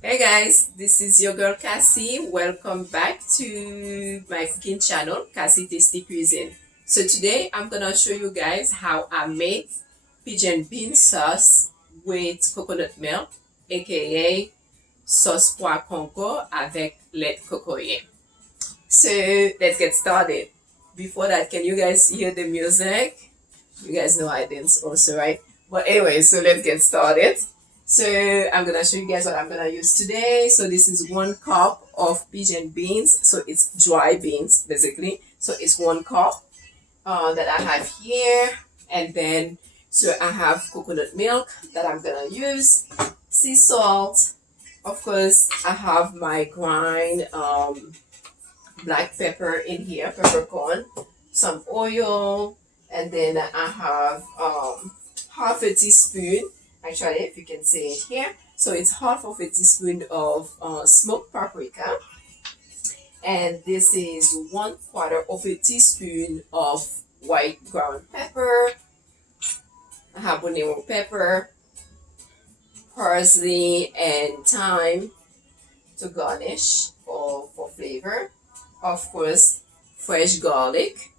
Hey guys, this is your girl Cassie. Welcome back to my cooking channel, Cassie Tasty Cuisine. So today I'm gonna show you guys how I make pigeon bean sauce with coconut milk, aka sospaw congo avec lait cocoyer. So let's get started. Before that, can you guys hear the music? You guys know I dance also, right? But anyway, so let's get started. So I'm gonna show you guys what I'm gonna use today. So this is 1 cup of pigeon beans. So it's dry beans basically. So it's 1 cup that I have here, and then so I have coconut milk that I'm gonna use, sea salt. Of course, I have my grind black pepper in here, peppercorn, some oil, and then I have half a teaspoon, actually, if you can see it here. So it's half of a teaspoon of smoked paprika, and this is 1/4 of a teaspoon of white ground pepper, habanero pepper, parsley, and thyme to garnish for flavor. Of course, fresh garlic,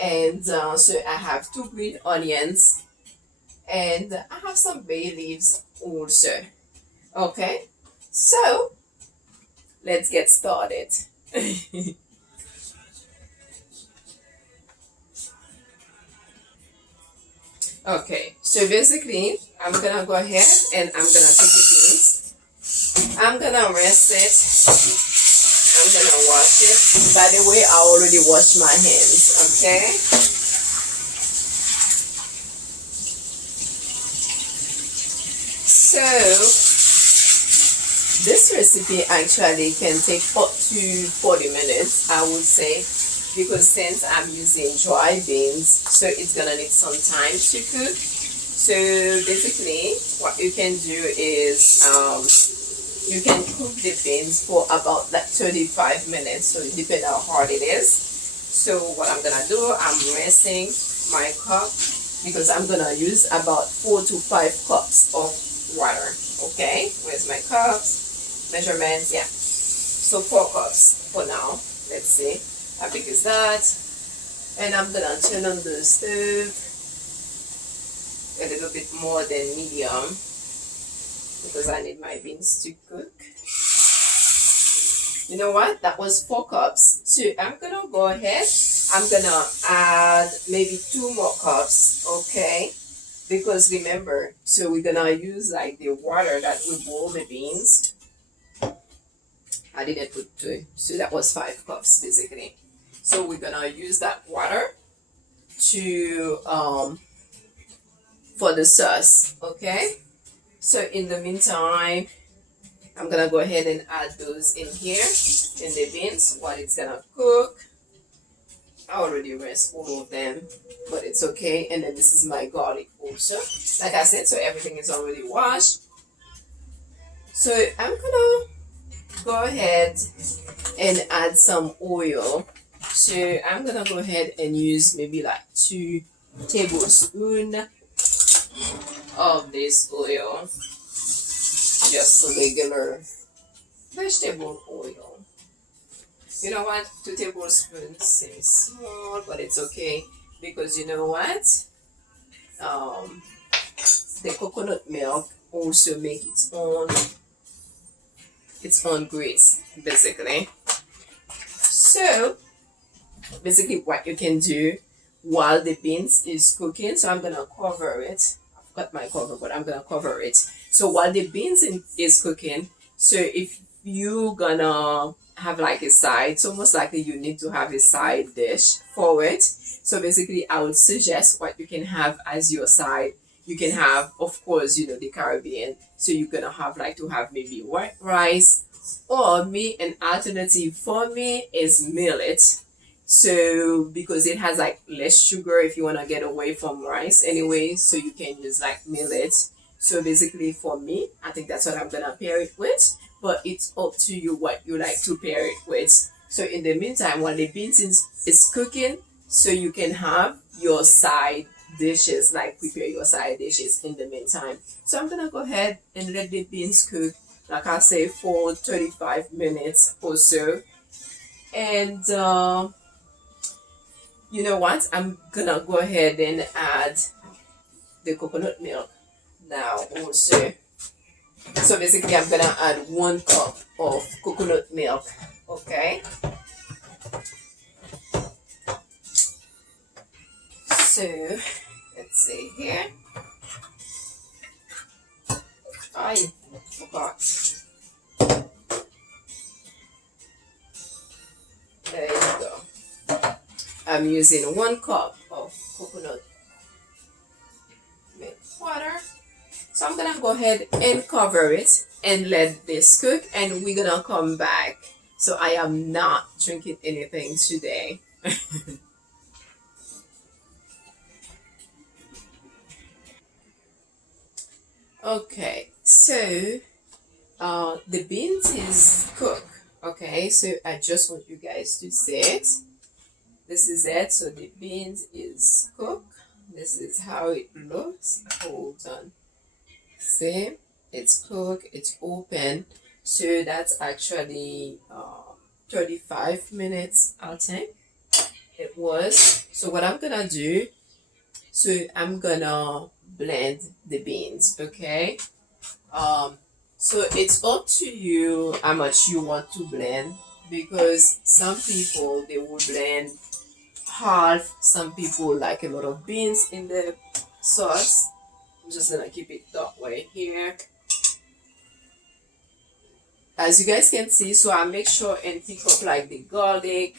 and so I have 2 green onions, and I have some bay leaves also. Okay, so let's get started. Okay, so basically I'm gonna go ahead and I'm gonna take the beans. I'm gonna rinse it. I'm gonna wash it. By the way, I already washed my hands. Okay. So this recipe actually can take up to 40 minutes, I would say, because since I'm using dry beans, so it's gonna need some time to cook. So basically, what you can do is you can cook the beans for about like 35 minutes, so it depends how hard it is. So what I'm gonna do, I'm rinsing my cup because I'm gonna use about 4 to 5 cups of water. Okay, where's my cups? Measurements, yeah. So 4 cups for now. Let's see how big is that. And I'm gonna turn on the stove a little bit more than medium because I need my beans to cook. You know what? That was 4 cups. So I'm gonna go ahead. I'm gonna add maybe 2 more cups, okay? Because remember, so we're gonna use like the water that we boil the beans. I didn't put 2, so that was 5 cups basically. So we're gonna use that water to for the sauce, okay? So in the meantime, I'm gonna go ahead and add those in here in the beans while it's gonna cook. I already rinsed all of them, but it's okay. And then this is my garlic also. Like I said, so everything is already washed. So I'm gonna go ahead and add some oil. So I'm gonna go ahead and use maybe like 2 tablespoons of this oil. Just regular vegetable oil. You know what? 2 tablespoons seems small, but it's okay because you know what? Um, the coconut milk also make its own grease, basically. So basically, what you can do while the beans is cooking. So I'm gonna cover it. I've got my cover, but I'm gonna cover it. So while the beans is cooking, so if you gonna have like a side, it's almost like you need to have a side dish for it. So basically, I would suggest what you can have as your side. You can have, of course, you know, the Caribbean. So you're gonna have like to have maybe white rice, or me, an alternative for me is millet. So because it has like less sugar if you want to get away from rice anyway, so you can use like millet. So basically for me, I think that's what I'm gonna pair it with, but it's up to you what you like to pair it with. So in the meantime, while the beans is cooking, so you can have your side dishes, like prepare your side dishes in the meantime. So I'm gonna go ahead and let the beans cook like I say, for 35 minutes or so. And you know what? I'm gonna go ahead and add the coconut milk now also. So basically, I'm gonna add 1 cup of coconut milk. Okay. So let's see here. I forgot. There you go. I'm using 1 cup of coconut milk water. So I'm gonna go ahead and cover it and let this cook, and we're gonna come back. So I am not drinking anything today. Okay, so the beans is cooked. Okay, so I just want you guys to see it. This is it. So the beans is cooked. This is how it looks. Hold on. See, it's cooked. It's open. So that's actually 35 minutes, I think it was. So what I'm gonna do, so I'm gonna blend the beans. Okay. So it's up to you how much you want to blend, because some people they will blend half, some people like a lot of beans in the sauce. I'm just gonna keep it that way here. As you guys can see, so I make sure and pick up like the garlic,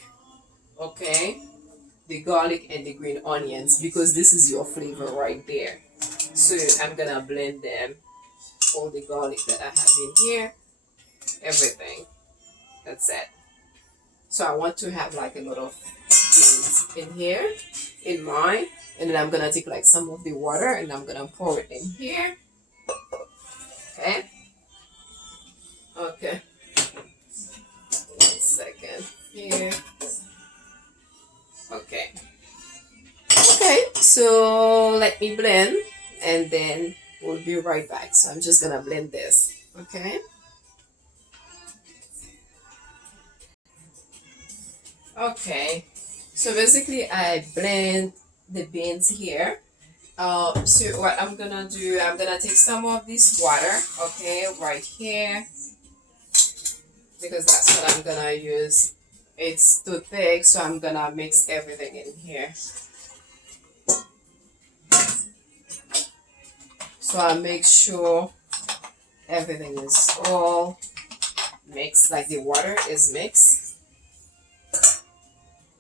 okay, the garlic and the green onions, because this is your flavor right there. So I'm gonna blend them, all the garlic that I have in here, everything. That's it. So I want to have like a lot of beans in here, in mine, and then I'm gonna take like some of the water and I'm gonna pour it in here. Okay. Okay. 1 second here. Okay. Okay. So let me blend, and then we'll be right back. So I'm just gonna blend this. Okay. Okay, so basically I blend the beans here. So what I'm gonna do, I'm gonna take some of this water, okay, right here, because that's what I'm gonna use. It's too thick, so I'm gonna mix everything in here. So I make sure everything is all mixed, like the water is mixed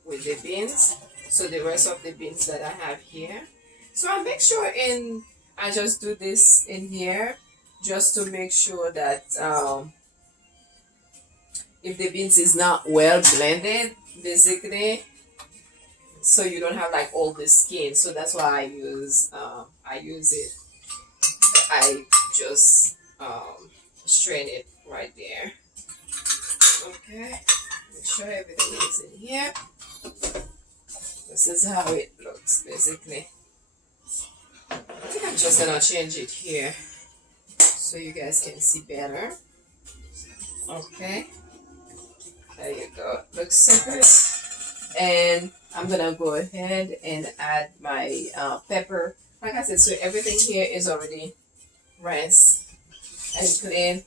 with the beans. So the rest of the beans that I have here, so I make sure I just do this in here just to make sure that if the beans is not well blended, basically, so you don't have like all the skin. So that's why I use it. I just strain it right there. Okay, make sure everything is in here. This is how it looks basically. I think I'm just gonna change it here so you guys can see better. Okay, there you go. Looks so good. And I'm gonna go ahead and add my pepper. Like I said, so everything here is already rinsed and clean.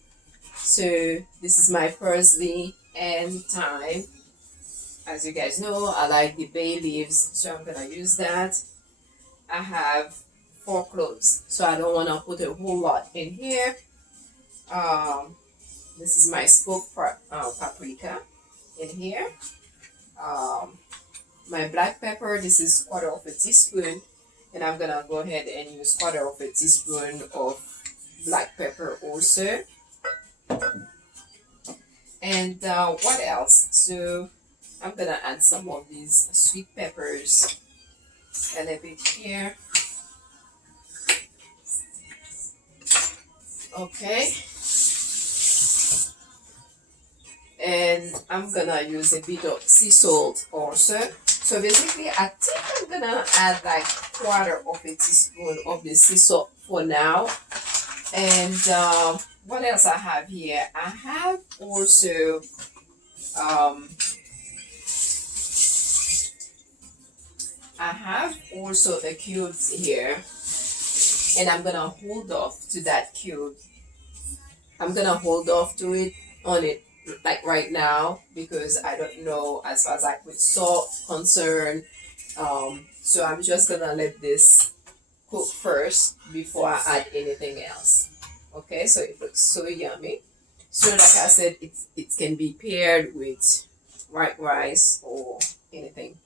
So this is my parsley and thyme. As you guys know, I like the bay leaves, so I'm gonna use that. I have 4 cloves, so I don't want to put a whole lot in here. This is my smoked paprika in here. My black pepper, this is 1/4 teaspoon, and I'm gonna go ahead and use 1/4 teaspoon of black pepper also. And what else? So I'm gonna add some of these sweet peppers a little bit here. Okay. And I'm gonna use a bit of sea salt also. So basically, I think I'm gonna add like 1/4 teaspoon of the sea salt for now. And what else I have here? Um I have also the cubes here, and I'm gonna hold off to that cube. I'm gonna hold off to it on it like right now because I don't know as far as like with salt concerned. So I'm just gonna let this cook first before I add anything else. Okay, so it looks so yummy. So like I said, it can be paired with white rice or anything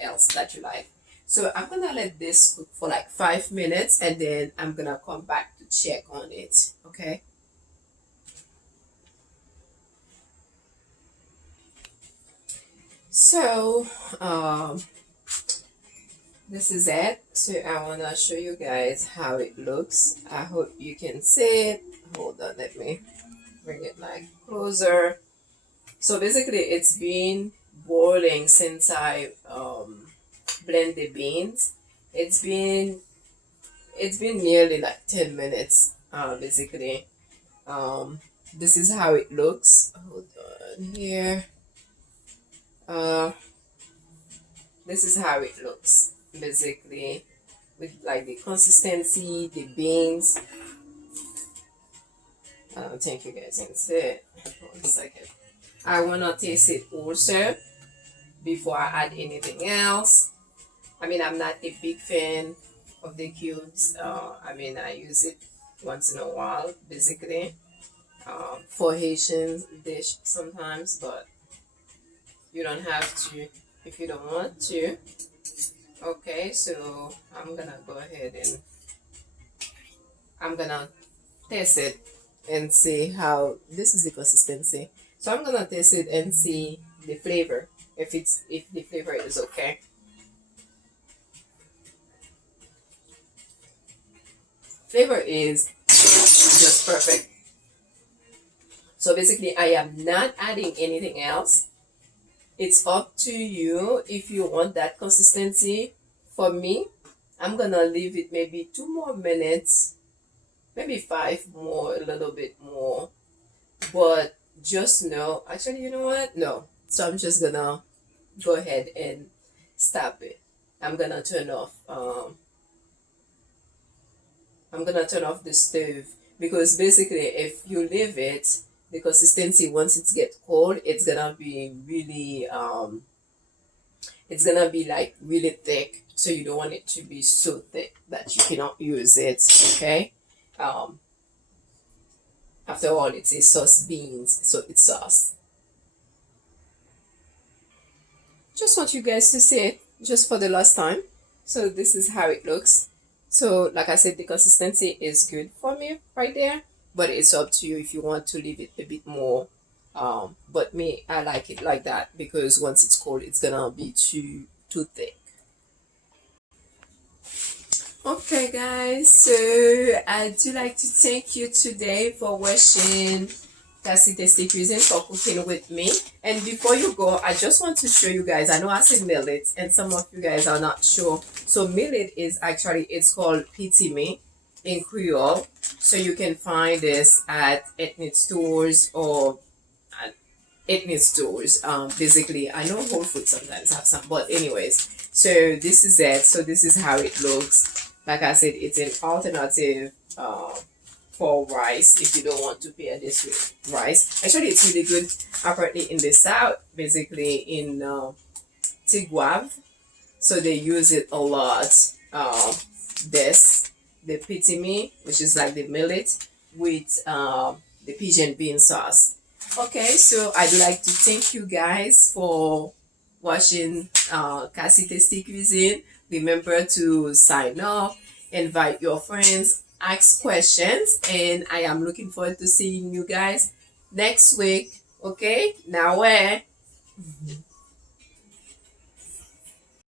else that you like. So I'm gonna let this cook for like 5 minutes and then I'm gonna come back to check on it. Okay. So this is it. So I wanna show you guys how it looks. I hope you can see it. Hold on, let me bring it like closer. So basically it's been boiling since I blend the beans. It's been nearly like 10 minutes basically. This is how it looks. Hold on here. Uh, this is how it looks basically with like the consistency, the beans. I don't think you guys can see it. 1 second. I wanna taste it also before I add anything else. I mean, I'm not a big fan of the cubes. I mean, I use it once in a while, basically, for Haitian dish sometimes, but you don't have to if you don't want to. Okay, so I'm gonna go ahead and I'm gonna taste it and see how this is the consistency. So I'm gonna taste it and see the flavor if the flavor is okay. Flavor is just perfect. So basically I am not adding anything else. It's up to you if you want that consistency. For me, I'm gonna leave it maybe 2 more minutes, maybe five more, a little bit more. But just know, actually, you know what? No. So I'm just gonna go ahead and stop it. I'm gonna turn off. I'm gonna turn off the stove because basically, if you leave it, the consistency once it gets cold, it's gonna be really it's gonna be like really thick. So you don't want it to be so thick that you cannot use it. Okay. Um, After all, it's a sauce beans, so it's sauce. Just want you guys to see it just for the last time. So this is how it looks. So like I said, the consistency is good for me right there, but it's up to you if you want to leave it a bit more. But me, I like it like that because once it's cold, it's gonna be too thick. Okay, guys, so I do like to thank you today for watching Cassie Tasty Cuisine, for cooking with me. And before you go, I just want to show you guys, I know I said millet, and some of you guys are not sure. So millet is actually, it's called pitime in Creole. So you can find this at ethnic stores or at ethnic stores. Basically, I know Whole Foods sometimes have some, but anyways, so this is it. So this is how it looks. Like I said, it's an alternative for rice if you don't want to pair this with rice. Actually, it's really good apparently in the south, basically in Tigwav. So they use it a lot. This, the pitime, which is like the millet, with the pigeon bean sauce. Okay, so I'd like to thank you guys for watching Cassie Tasty Cuisine. Remember to sign up, invite your friends, ask questions, and I am looking forward to seeing you guys next week. Okay, now where?